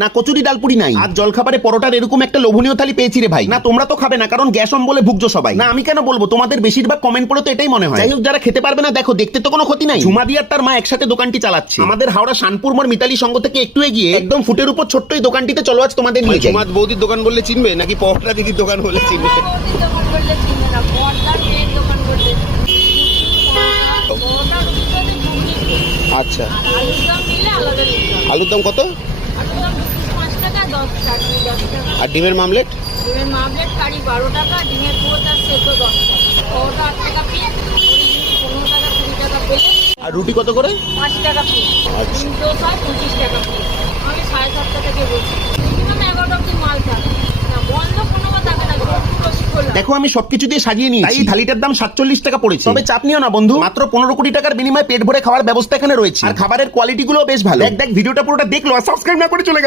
না কচুরি ডালপুরি নাই। আজ জলখাবারে পরোটার এরকম একটা লোভনীয় থালি পেয়েছি রে ভাই। না তোমরা তো খাবে না, কারণ গ্যাস অম্বলে ভুগছো সবাই। না আমি কেন বলবো, তোমাদের বেশিরভাগ কমেন্ট পড়ে তো এটাই মনে হয়। যাই হোক, যারা খেতে পারবে না দেখো, দেখতে তো কোনো ক্ষতি নাই। ঝুমা দি আর তার মা একসাথে দোকানটি চালাচ্ছে আমাদের হাওড়া শানপুর মোড় মিতালি সংঘ থেকে একটু এগিয়ে একদম ফুটের উপর ছোট্ট এই দোকানটিতে। চলো আজ তোমাদের নিয়ে যাই। ঝুমা বৌদির দোকান বললে চিনবে নাকি পরোটা দিদির দোকান বললে চিনবে? আচ্ছা, আলুর দাম কত? আর ডিমের মামলেট? ডিমের মামলেট কারি 12 টাকা, ডিমের পোচা সেদ্ধ 10 টাকা, পরোটা 8 টাকা পিস, 15 টাকা 20 টাকা প্লেট, আর রুটি কত করে? 5 টাকা পিস, আচ্ছা। ডিম দোসা 25 টাকা পিস। আমি 7:30 থেকে বলছি, মিনিমাম 11টা অবধি মাল থাকে না, বন্ধ কোনো থাকে না, দেখো আমি সবকিছু দিয়ে সাজিয়ে নিয়েছি, তাই এই থালিটার দাম 47 টাকা পড়েছে। তবে চাপ নিও না বন্ধু, মাত্র 15 কোটি টাকার বিনিময়ে পেট ভরে খাওয়ার ব্যবস্থা এখানে রয়েছে। আর খাবারের কোয়ালিটি গুলো বেশ ভালো। দেখ ভিডিওটা পুরোটা দেখলো আর সাবস্ক্রাইব না করে চলে গেল।